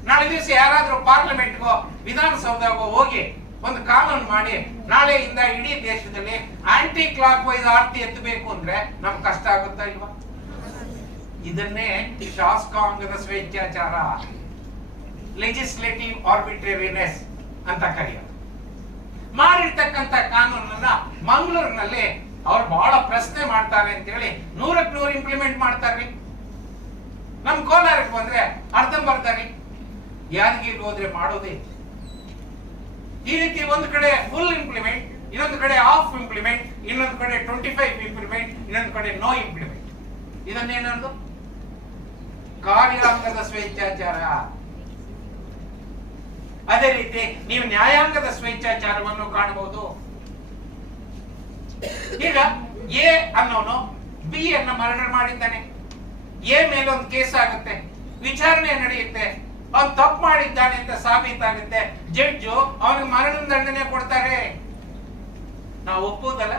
ನಾಳೆ ದಿವಸ ಯಾರಾದ್ರೂ ಪಾರ್ಲಿಮೆಂಟ್ಗೋ ವಿಧಾನಸೌಧಗೋ ಹೋಗಿ ಒಂದು ಕಾನೂನು ಮಾಡಿ ನಾಳೆಯಿಂದ ಇಡೀ ದೇಶದಲ್ಲಿ ಆಂಟಿ ಕ್ಲಾಕ್ ವೈಸ್ ಆರತಿ ಎತ್ತಬೇಕು ಅಂದ್ರೆ ನಮ್ಗೆ ಕಷ್ಟ ಆಗುತ್ತಾ ಇಲ್ವಾ? ಇದನ್ನೇ ಶಾಸಕಾಂಗದ ಸ್ವೇಚ್ಛಾಚಾರ, ಲೆಜಿಸ್ಲೇಟಿವ್ ಆರ್ಬಿಟ್ರರಿನೆಸ್ ಅಂತ ಕರೆಯೋದು. ಮಾಡಿರ್ತಕ್ಕಂಥ ಕಾನೂನನ್ನ ಮಂಗಳೂರಿನಲ್ಲಿ ಅವ್ರು ಬಹಳ ಪ್ರಶ್ನೆ ಮಾಡ್ತಾರೆ ಅಂತ ಹೇಳಿ 100ಕ್ಕೆ 100 ಇಂಪ್ಲಿಮೆಂಟ್ ಮಾಡ್ತಾರ್ರಿ. ನಮ್ ಕೋಲಾರಕ್ಕೆ ಬಂದ್ರೆ ಅರ್ಧಂಬರ್ಧರಿ, ಯಾದಗಿರಿ ಹೋದ್ರೆ ಮಾಡೋದೇ. ಈ ರೀತಿ ಒಂದು ಕಡೆ ಫುಲ್ ಇಂಪ್ಲಿಮೆಂಟ್, ಇನ್ನೊಂದು ಕಡೆ ಹಾಫ್ ಇಂಪ್ಲಿಮೆಂಟ್, ಇನ್ನೊಂದು ಕಡೆ 25 ಇಂಪ್ಲಿಮೆಂಟ್, ಇನ್ನೊಂದು ಕಡೆ ನೋ ಇಂಪ್ಲಿಮೆಂಟ್. ಇದನ್ನೇನದು? ಕಾರ್ಯಾಂಗದ ಸ್ವೇಚ್ಛಾಚಾರ. ಅದೇ ರೀತಿ ನೀವು ನ್ಯಾಯಾಂಗದ ಸ್ವೇಚ್ಛಾಚಾರವನ್ನು ಕಾಣಬಹುದು. ಈಗ ಎ ಅನ್ನೋನು ಬಿ ಅನ್ನ ಮರ್ಡರ್ ಮಾಡಿದ್ದಾನೆ. ಎ ಮೇಲೊಂದು ಕೇಸ್ ಆಗುತ್ತೆ, ವಿಚಾರಣೆ ನಡೆಯುತ್ತೆ, ಅವನು ತಪ್ಪು ಮಾಡಿದ್ದಾನೆ ಅಂತ ಸಾಬೀತಾಗುತ್ತೆ. ಜಡ್ಜು ಅವನಿಗೆ ಮರಣ ದಂಡನೆ ಕೊಡ್ತಾರೆ. ನಾವು ಒಪ್ಪುವುದಲ್ಲ.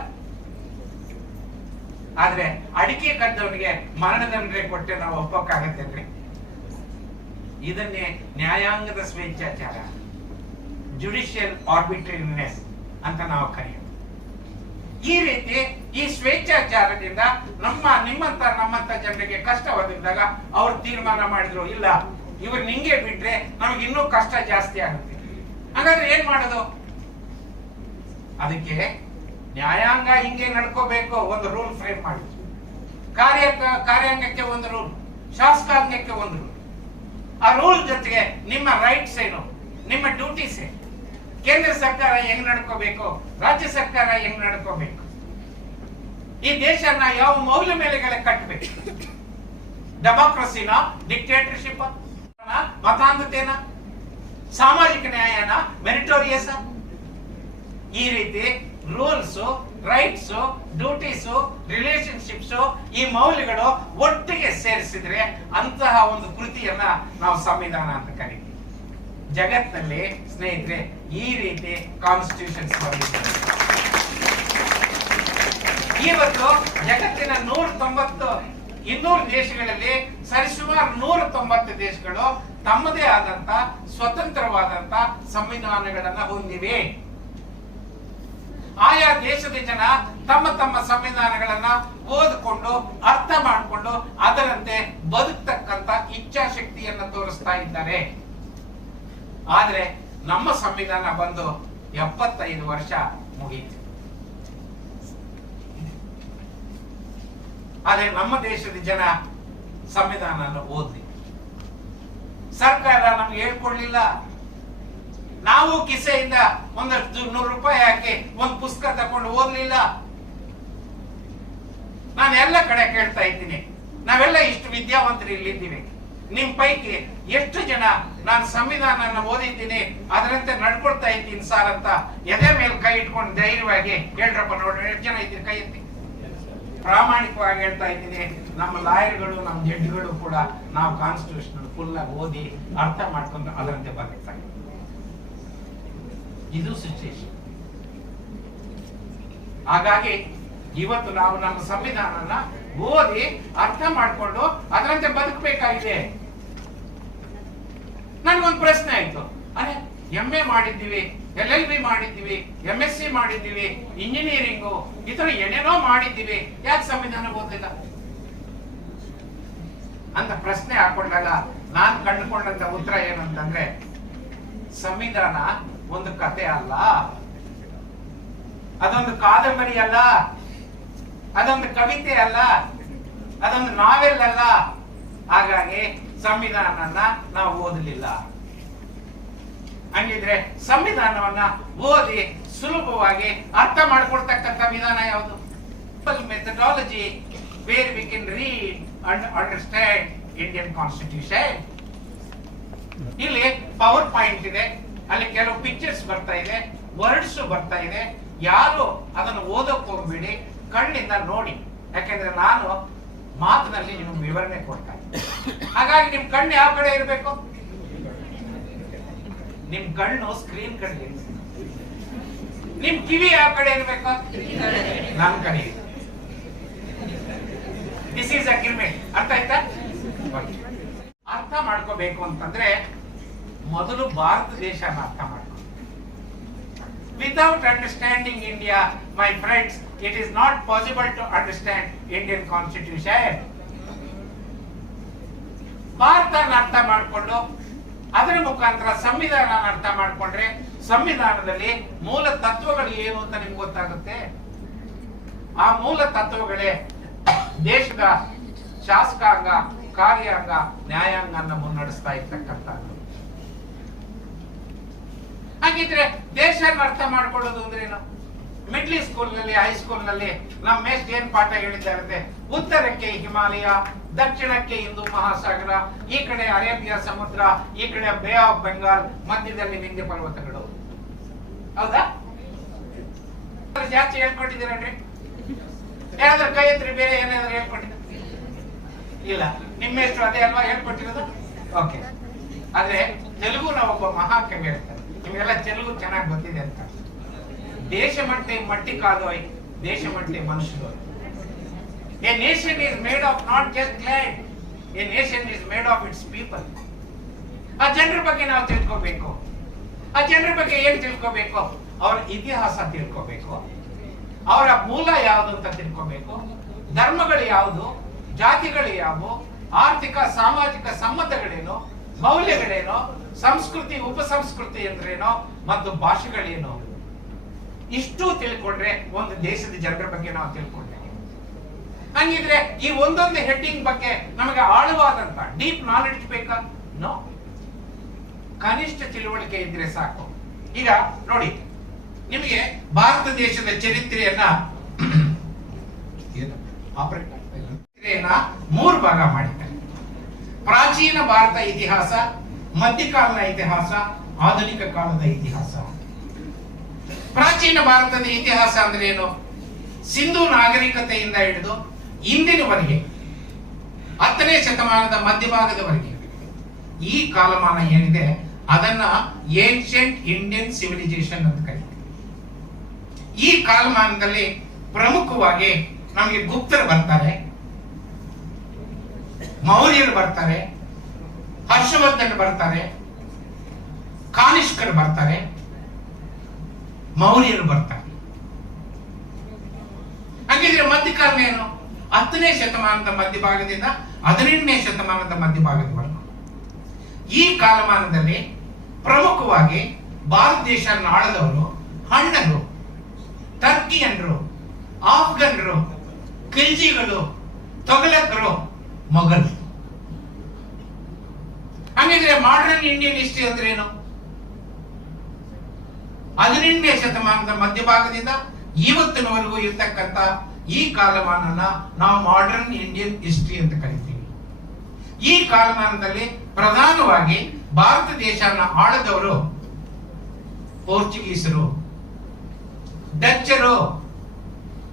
ಆದ್ರೆ ಅಡಿಕೆ ಕದ್ದವನಿಗೆ ಮರಣ ದಂಡನೆ ಕೊಟ್ಟೆ ನಾವು ಒಪ್ಪಕ್ಕಾಗತ್ತೇನ್ರಿ? ಇದನ್ನೇ ನ್ಯಾಯಾಂಗದ ಸ್ವೇಚ್ಛಾಚಾರ, ಜುಡಿಷಿಯಲ್ ಆರ್ಬಿಟ್ರರಿನೆಸ್ ಅಂತ ನಾವು ಕರೆಯೋದು. ಈ ರೀತಿ ಈ ಸ್ವೇಚ್ಛಾಚಾರದಿಂದ ನಮ್ಮಂತ ಜನರಿಗೆ ಕಷ್ಟವಾದಾಗ ಅವ್ರು ತೀರ್ಮಾನ ಮಾಡಿದ್ರು, ಇಲ್ಲ ಇವ್ರು ನಿಂಗೆ ಬಿಟ್ರೆ ನಮ್ಗೆ ಇನ್ನೂ ಕಷ್ಟ ಜಾಸ್ತಿ ಆಗುತ್ತೆ. ಹಾಗಾದ್ರೆ ಏನ್ ಮಾಡೋದು? ಅದಕ್ಕೆ ನ್ಯಾಯಾಂಗ ಹಿಂಗೆ ನಡ್ಕೋಬೇಕು, ಒಂದು ರೂಲ್ ಫ್ರೇಮ್ ಮಾಡಿ. ಕಾರ್ಯಾಂಗಕ್ಕೆ ಒಂದು ರೂಲ್, ಶಾಸಕಾಂಗಕ್ಕೆ ಒಂದು ರೂಲ್. ಆ ರೂಲ್ ಜೊತೆಗೆ ನಿಮ್ಮ ರೈಟ್ಸ್ ಏನು, ನಿಮ್ಮ ಡ್ಯೂಟೀಸ್ ಏನು, ಕೇಂದ್ರ ಸರ್ಕಾರ ಹೆಂಗ್ ನಡ್ಕೋಬೇಕು, ರಾಜ್ಯ ಸರ್ಕಾರ ಹೆಂಗ್ ನಡ್ಕೋಬೇಕು, ಈ ದೇಶನ ಯಾವ ಮೌಲ್ಯ ಮೇಲೆಗಳ ಕಟ್ಟಬೇಕು, ಡೆಮಾಕ್ರಸಿನ, ಡಿಕ್ಟೇಟರ್ಶಿಪ್, ಮತಾಂಧತೆನ, ಸಾಮಾಜಿಕ ನ್ಯಾಯನ, ಮೆರಿಟೋರಿಯಸ್, ಈ ರೀತಿ ರೂಲ್ಸ್, ರೈಟ್ಸ್, ಡ್ಯೂಟೀಸ್, ರಿಲೇಶನ್ಶಿಪ್ಸ್, ಈ ಮೌಲ್ಯಗಳು ಒಟ್ಟಿಗೆ ಸೇರಿಸಿದ್ರೆ ಅಂತಹ ಒಂದು ಕೃತಿಯನ್ನ ನಾವು ಸಂವಿಧಾನ ಅಂತ ಕರೀತೀವಿ. ಜಗತ್ತಿನಲ್ಲಿ ಸ್ನೇಹಿತರೆ ಈ ರೀತಿ ಕಾನ್ಸ್ಟಿಟ್ಯೂಷನ್ಸ್ ಬಂದಿದ್ದಾರೆ. ಇವತ್ತು ಜಗತ್ತಿನ 200 ದೇಶಗಳಲ್ಲಿ ಸರಿಸುಮಾರು 190 ದೇಶಗಳು ತಮ್ಮದೇ ಆದಂತ ಸ್ವತಂತ್ರವಾದಂತ ಸಂವಿಧಾನಗಳನ್ನ ಹೊಂದಿವೆ. ಆಯಾ ದೇಶದ ಜನ ತಮ್ಮ ಸಂವಿಧಾನಗಳನ್ನ ಓದಿಕೊಂಡು ಅರ್ಥ ಮಾಡಿಕೊಂಡು ಅದರಂತೆ ಬದುಕ್ತಕ್ಕಂತ ಇಚ್ಛಾಶಕ್ತಿಯನ್ನ ತೋರಿಸ್ತಾ ಇದ್ದಾರೆ. ಆದ್ರೆ ನಮ್ಮ ಸಂವಿಧಾನ ಬಂದು 75 ವರ್ಷ ಮುಗಿಯಿತು. ಆದ್ರೆ ನಮ್ಮ ದೇಶದ ಜನ ಸಂವಿಧಾನ ಓದ್ಲಿ. ಸರ್ಕಾರ ನಮ್ಗೆ ಹೇಳ್ಕೊಡ್ಲಿಲ್ಲ. ನಾವು ಕಿಸೆಯಿಂದ ಒಂದಷ್ಟು 100 ರೂಪಾಯಿ ಹಾಕಿ ಒಂದು ಪುಸ್ತಕ ತಕೊಂಡು ಓದ್ಲಿಲ್ಲ. ನಾನು ಎಲ್ಲ ಕಡೆ ಕೇಳ್ತಾ ಇದ್ದೀನಿ, ನಾವೆಲ್ಲ ಇಷ್ಟು ವಿದ್ಯಾವಂತರು ಇಲ್ಲಿದ್ದೀವಿ, ನಿಮ್ ಪೈಕಿ ಎಷ್ಟು ಜನ ನಾನು ಸಂವಿಧಾನ ಓದಿದ್ದೀನಿ ಅದರಂತೆ ನಡ್ಕೊಳ್ತಾ ಇದ್ದೀನಿ ಸರ್ ಅಂತ ಎದೆ ಮೇಲೆ ಕೈ ಇಟ್ಕೊಂಡು ಧೈರ್ಯವಾಗಿ ಹೇಳ್ರಪ್ಪ ನೋಡ್ರಿ, ಎಷ್ಟು ಜನ ಇದ್ದೀರಿ ಕೈ ಎತ್ತಿ. ಪ್ರಾಮಾಣಿಕವಾಗಿ ಹೇಳ್ತಾ ಇದ್ದೀನಿ, ನಮ್ಮ ಲಾಯರ್ಗಳು ನಮ್ಮ ಜಡ್ಜ್ಗಳು ಕೂಡ ನಾವು ಕಾನ್ಸ್ಟಿಟ್ಯೂಷನ್ ಫುಲ್ ಆಗಿ ಓದಿ ಅರ್ಥ ಮಾಡ್ಕೊಂಡು ಅದರಂತೆ ಬದುಕ್ತಾ ಇದ್ದೀವಿ. ಇದು ಸಿಚುಯೇಷನ್. ಹಾಗಾಗಿ ಇವತ್ತು ನಾವು ನಮ್ಮ ಸಂವಿಧಾನನ ಓದಿ ಅರ್ಥ ಮಾಡ್ಕೊಂಡು ಅದರಂತೆ ಬದುಕಬೇಕಾಗಿದೆ. ನನ್ಗೊಂದು ಪ್ರಶ್ನೆ ಆಯ್ತು, ಅರೆ MA ಮಾಡಿದ್ದೀವಿ, LLB ಮಾಡಿದ್ದೀವಿ, MSc ಮಾಡಿದ್ದೀವಿ, ಇಂಜಿನಿಯರಿಂಗು ಈ ತರ ಏನೇನೋ ಮಾಡಿದ್ದೀವಿ, ಯಾಕೆ ಸಂವಿಧಾನ ಓದಿಲ್ಲ ಅಂತ ಪ್ರಶ್ನೆ ಹಾಕೊಂಡಾಗ ನಾನು ಕಂಡುಕೊಂಡಂತ ಉತ್ತರ ಏನಂತಂದ್ರೆ, ಸಂವಿಧಾನ ಒಂದು ಕತೆ ಅಲ್ಲ, ಅದೊಂದು ಕಾದಂಬರಿ ಅಲ್ಲ, ಅದೊಂದು ಕವಿತೆ ಅಲ್ಲ, ಅದೊಂದು ನಾವೆಲ್ ಅಲ್ಲ. ಹಾಗಾಗಿ ಸಂವಿಧಾನನ ನಾವು ಓದಲಿಲ್ಲ. ಹಂಗಿದ್ರೆ ಸಂವಿಧಾನವನ್ನ ಓದಿ ಸುಲಭವಾಗಿ ಅರ್ಥ ಮಾಡಿಕೊಡ್ತಕ್ಕಂಥ ವಿಧಾನ ಯಾವುದು? Methodology where we can read and understand Indian constitution. ಇಲ್ಲಿ ಪವರ್ ಪಾಯಿಂಟ್ ಇದೆ, ಅಲ್ಲಿ ಕೆಲವು ಪಿಕ್ಚರ್ಸ್ ಬರ್ತಾ ಇದೆ, ವರ್ಡ್ಸ್ ಬರ್ತಾ ಇದೆ. ಯಾರು ಅದನ್ನು ಓದೋಕ್ ಹೋಗ್ಬೇಡಿ, ಕಣ್ಣಿಂದ ನೋಡಿ. ಯಾಕೆಂದ್ರೆ ನಾನು ಮಾತಿನಲ್ಲಿ ನಿಮ್ಗೆ ವಿವರಣೆ ಕೊಡ್ತಾ ಇದ್ದೀನಿ. ಹಾಗಾಗಿ ನಿಮ್ ಕಣ್ಣು ಯಾವ ಕಡೆ ಇರಬೇಕು? ನಿಮ್ ಕಣ್ಣು ಸ್ಕ್ರೀನ್ ಕಡೆ ಇರಬೇಕು. ನಿಮ್ ಕಿವಿ ಯಾವ ಕಡೆ ಇರಬೇಕು? ನನ್ನ ಕಡೆ. This is agreement. ಅರ್ಥ ಆಯ್ತಾ? ಅರ್ಥ ಮಾಡ್ಕೋಬೇಕು ಅಂತಂದ್ರೆ ಮೊದಲು ಭಾರತ ದೇಶನ ಅರ್ಥ ಮಾಡ್ಕೊ. Without understanding India, my friends, it is not possible to understand Indian Constitution. ಭಾರತನ ಅರ್ಥ ಮಾಡಿಕೊಂಡು ಅದರ ಮುಖಾಂತರ ಸಂವಿಧಾನ ಅರ್ಥ ಮಾಡಿಕೊಂಡ್ರೆ ಸಂವಿಧಾನದಲ್ಲಿ ಮೂಲ ತತ್ವಗಳು ಏನು ಅಂತ ನಿಮ್ಗೆ ಗೊತ್ತಾಗುತ್ತೆ. ಆ ಮೂಲ ತತ್ವಗಳೇ ದೇಶದ ಶಾಸಕಾಂಗ, ಕಾರ್ಯಾಂಗ, ನ್ಯಾಯಾಂಗನ ಮುನ್ನಡೆಸ್ತಾ ಇರ್ತಕ್ಕಂಥದ್ದು. ಹಾಗಿದ್ರೆ ದೇಶನ ಅರ್ಥ ಮಾಡ್ಕೊಳ್ಳೋದು ಅಂದ್ರೇನು? ಮಿಡ್ಲ್ ಸ್ಕೂಲ್ ನಲ್ಲಿ, ಹೈಸ್ಕೂಲ್ ನಲ್ಲಿ ನಮ್ಮ ಮೇಸ್ಟ್ ಏನ್ ಪಾಠ ಹೇಳಿದ್ದಾರೆ? ಉತ್ತರಕ್ಕೆ ಹಿಮಾಲಯ, ದಕ್ಷಿಣಕ್ಕೆ ಹಿಂದೂ ಮಹಾಸಾಗರ, ಈ ಕಡೆ ಅರೇಬಿಯಾ ಸಮುದ್ರ, ಈ ಕಡೆ ಬೇ ಆಫ್ ಬೆಂಗಾಲ್, ಮಧ್ಯದಲ್ಲಿ ವಿಂಧ್ಯ ಪರ್ವತಗಳು. ಹೌದಾ? ಜಾಸ್ತಿ ಹೇಳ್ಕೊಟ್ಟಿದ್ದೀರನ್ರಿ? ಏನಾದ್ರೂ ಕೈ ಎತ್ರಿ, ಬೇರೆ ಏನಾದ್ರು ಹೇಳ್ಕೊಟ್ಟಿದ್ದೀರ? ಇಲ್ಲ, ನಿಮ್ಮೆಷ್ಟು ಅದೇ ಅಲ್ವಾ ಹೇಳ್ಕೊಟ್ಟಿರೋದು? ಓಕೆ. ಆದ್ರೆ ತೆಲುಗುನ ಒಬ್ಬ ಮಹಾಕವಿ ಹೇಳ್ತಾರೆ, ನಿಮ್ಗೆಲ್ಲ ತೆಲುಗು ಚೆನ್ನಾಗಿ ಗೊತ್ತಿದೆ ಅಂತ. ದೇಶ ಮಟ್ಟಿ ಕಾದೋಯ್, ದೇಶ ಮಟ್ಟಿ ಮನುಷ್ಯರು. A nation is made of not just land, a nation is made of its people. ಆ ಜನರ ಬಗ್ಗೆ ನಾವು ತಿಳ್ಕೋಬೇಕು. ಆ ಜನರ ಬಗ್ಗೆ ಏನ್ ತಿಳ್ಕೋಬೇಕು? ಅವರ ಇತಿಹಾಸ ತಿಳ್ಕೋಬೇಕು, ಅವರ ಮೂಲ ಯಾವುದು ಅಂತ ತಿಳ್ಕೋಬೇಕು, ಧರ್ಮಗಳು ಯಾವುದು, ಜಾತಿಗಳು ಯಾವುವು, ಆರ್ಥಿಕ ಸಾಮಾಜಿಕ ಸಂಬಂಧಗಳೇನು, ಮೌಲ್ಯಗಳೇನು, ಸಂಸ್ಕೃತಿ ಉಪಸಂಸ್ಕೃತಿ ಅಂದ್ರೇನೋ, ಮತ್ತು ಭಾಷೆಗಳೇನು, ಇಷ್ಟು ತಿಳ್ಕೊಂಡ್ರೆ ಒಂದು ದೇಶದ ಜನರ ಬಗ್ಗೆ ನಾವು ತಿಳ್ಕೊಂಡ್ರೆ. ಹಂಗಿದ್ರೆ ಈ ಒಂದೊಂದು ಹೆಡ್ಡಿಂಗ್ ಬಗ್ಗೆ ನಮಗೆ ಆಳವಾದಂತ ಡೀಪ್ ನಾಲೆಡ್ಜ್ ಬೇಕಾ? ನೋ, ಕನಿಷ್ಠ ತಿಳುವಳಿಕೆ ಇದ್ರೆ ಸಾಕು. ಈಗ ನೋಡಿ, ನಿಮಗೆ ಭಾರತ ದೇಶದ ಚರಿತ್ರೆಯನ್ನ 3 ಭಾಗ ಮಾಡಿದ್ದಾರೆ. ಪ್ರಾಚೀನ ಭಾರತ ಇತಿಹಾಸ, ಮಧ್ಯಕಾಲದ ಇತಿಹಾಸ, ಆಧುನಿಕ ಕಾಲದ ಇತಿಹಾಸ. ಪ್ರಾಚೀನ ಭಾರತದ ಇತಿಹಾಸ ಅಂದ್ರೆ ಏನು? ಸಿಂಧೂ ನಾಗರಿಕತೆಯಿಂದ ಹಿಡಿದು ಇಂದಿನವರೆಗೆ 10ನೇ ಶತಮಾನದ ಮಧ್ಯಭಾಗದವರೆಗೆ ಈ ಕಾಲಮಾನ ಏನಿದೆ ಅದನ್ನ ಏನ್ಷಿಯಂಟ್ ಇಂಡಿಯನ್ ಸಿವಿಲೈಸೇಷನ್ ಅಂತ ಕರೀತಾರೆ. ಈ ಕಾಲಮಾನದಲ್ಲಿ ಪ್ರಮುಖವಾಗಿ ನಮಗೆ ಗುಪ್ತರು ಬರ್ತಾರೆ, ಮೌರ್ಯರು ಬರ್ತಾರೆ, ಹರ್ಷವರ್ಧನ್ ಬರ್ತಾರೆ, ಕಾನಿಷ್ಕರು ಬರ್ತಾರೆ, ಮೌರ್ಯರು ಬರ್ತಾರೆ. ಹಾಗಿದ್ರೆ ಮಧ್ಯಕಾಲ ಏನು? 10ನೇ ಶತಮಾನದ ಮಧ್ಯಭಾಗದಿಂದ 18ನೇ ಶತಮಾನದ ಮಧ್ಯಭಾಗದವರೆಗೂ. ಈ ಕಾಲಮಾನದಲ್ಲಿ ಪ್ರಮುಖವಾಗಿ ಭಾರತ ದೇಶ ಆಳದವರು ಹಣ್ಣರು, ಟರ್ಕಿಯನ್ರು, ಆಫ್ಘನ್ರು, ಖಿಲ್ಜಿಗಳು, ತೊಗಲಕರು, ಮೊಘಲ್. ಹಾಗಿದ್ರೆ ಮಾಡರ್ನ್ ಇಂಡಿಯನ್ ಹಿಸ್ಟ್ರಿ ಅಂದ್ರೆ ಏನು? 18ನೇ ಶತಮಾನದ ಮಧ್ಯಭಾಗದಿಂದ ಇವತ್ತಿನವರೆಗೂ ಇರ್ತಕ್ಕಂಥ ಈ ಕಾಲಮಾನನ ನಾವು ಮಾಡರ್ನ್ ಇಂಡಿಯನ್ ಹಿಸ್ಟ್ರಿ ಅಂತ ಕರಿತೀವಿ. ಈ ಕಾಲಮಾನದಲ್ಲಿ ಪ್ರಧಾನವಾಗಿ ಭಾರತ ದೇಶವನ್ನು ಆಳದವರು ಪೋರ್ಚುಗೀಸರು, ಡಚ್ಚರು,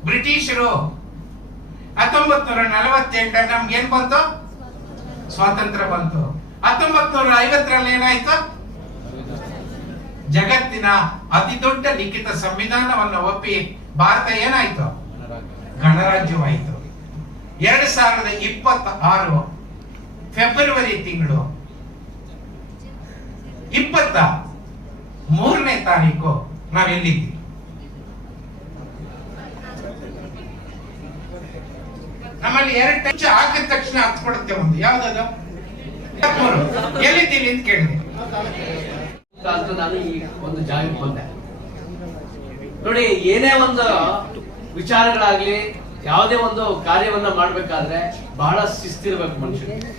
ಬ್ರಿಟಿಷರು. 1948 ನಮ್ಗೆ ಏನ್ ಬಂತು? ಸ್ವಾತಂತ್ರ್ಯ ಬಂತು. 1950ರಲ್ಲಿ ಏನಾಯ್ತು? ಜಗತ್ತಿನ ಅತಿ ದೊಡ್ಡ ಲಿಖಿತ ಸಂವಿಧಾನವನ್ನು ಒಪ್ಪಿ ಭಾರತ ಏನಾಯ್ತು? ಗಣರಾಜ್ಯವಾಯಿತು. 2026 ಫೆಬ್ರವರಿ ತಿಂಗಳು 23ನೇ ತಾರೀಕು ನಾವೆಲ್ಲಿದ್ದೀವಿ? ನಮ್ಮಲ್ಲಿ 2 ಟಚ್ ಹಾಕಿದ ತಕ್ಷಣ ಹತ್ಕೊಡುತ್ತೆ. ಒಂದು ಯಾವ್ದದು? ಎಲ್ಲಿದ್ದೀವಿ ಅಂತ ಕೇಳಿದೆ. ಅಂತ ನಾನು ಈ ಒಂದು ಜಾಗಕ್ಕೆ ಬಂದೆ. ನೋಡಿ, ಏನೇ ಒಂದು ವಿಚಾರಗಳಾಗ್ಲಿ, ಯಾವುದೇ ಒಂದು ಕಾರ್ಯವನ್ನ ಮಾಡ್ಬೇಕಾದ್ರೆ ಬಹಳ ಶಿಸ್ತಿರ್ಬೇಕು ಮನುಷ್ಯನಿಗೆ.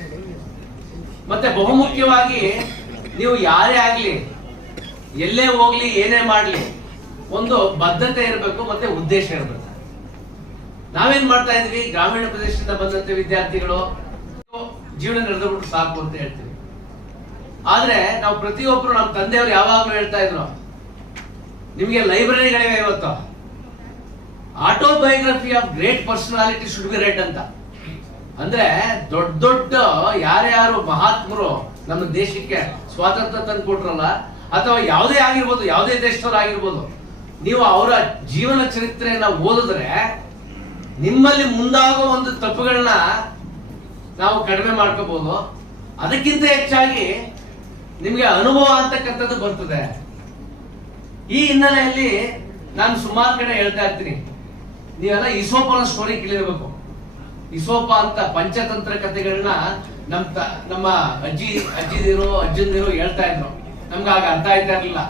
ಮತ್ತೆ ಬಹುಮುಖ್ಯವಾಗಿ ನೀವು ಯಾರೇ ಆಗ್ಲಿ, ಎಲ್ಲೇ ಹೋಗ್ಲಿ, ಏನೇ ಮಾಡ್ಲಿ, ಒಂದು ಬದ್ಧತೆ ಇರಬೇಕು, ಮತ್ತೆ ಉದ್ದೇಶ ಇರಬೇಕು. ನಾವೇನ್ ಮಾಡ್ತಾ ಇದ್ವಿ, ಗ್ರಾಮೀಣ ಪ್ರದೇಶದಿಂದ ಬಂದಂತ ವಿದ್ಯಾರ್ಥಿಗಳು ಜೀವನ ನಡೆದ್ಬಿಟ್ಟು ಸಾಕು ಅಂತ ಹೇಳ್ತೀವಿ. ಆದ್ರೆ ನಾವು ಪ್ರತಿಯೊಬ್ರು, ನಮ್ಮ ತಂದೆಯವರು ಯಾವಾಗ್ಲೂ ಹೇಳ್ತಾ ಇದ್ರು, ನಿಮ್ಗೆ ಲೈಬ್ರರಿಗಳಿವೆ ಇವತ್ತು, autobiography of great personality should be red ಅಂತ. ಅಂದ್ರೆ ದೊಡ್ಡ ದೊಡ್ಡ ಯಾರ್ಯಾರು ಮಹಾತ್ಮರು ನಮ್ಮ ದೇಶಕ್ಕೆ ಸ್ವಾತಂತ್ರ್ಯ ತಂದು ಕೊಟ್ರಲ್ಲ, ಅಥವಾ ಯಾವುದೇ ಆಗಿರ್ಬೋದು, ಯಾವುದೇ ದೇಶದವ್ರು ಆಗಿರ್ಬೋದು, ನೀವು ಅವರ ಜೀವನ ಚರಿತ್ರೆಯನ್ನ ಓದಿದ್ರೆ ನಿಮ್ಮಲ್ಲಿ ಮುಂದಾಗೋ ಒಂದು ತಪ್ಪುಗಳನ್ನ ನಾವು ಕಡಿಮೆ ಮಾಡ್ಕೋಬಹುದು. ಅದಕ್ಕಿಂತ ಹೆಚ್ಚಾಗಿ ನಿಮ್ಗೆ ಅನುಭವ ಅಂತಕ್ಕಂಥದ್ದು ಬರ್ತದೆ. ಈ ಹಿನ್ನೆಲೆಯಲ್ಲಿ ನಾನು ಸುಮಾರು ಕಡೆ ಹೇಳ್ತಾ ಇರ್ತೀನಿ, ನೀವೆಲ್ಲ ಇಸೋಪನ ಸ್ಟೋರಿ ಕೇಳಿರ್ಬೇಕು. ಇಸೋಪ ಅಂತ ಪಂಚತಂತ್ರ ಕಥೆಗಳನ್ನ ನಮ್ಮ ಅಜ್ಜಿದಿರು ಅಜ್ಜಂದಿರು ಹೇಳ್ತಾ ಇದ್ರು. ನಮ್ಗೆ ಆಗ ಅರ್ಥ ಆಯ್ತಾ ಇರ್ಲಿಲ್ಲ.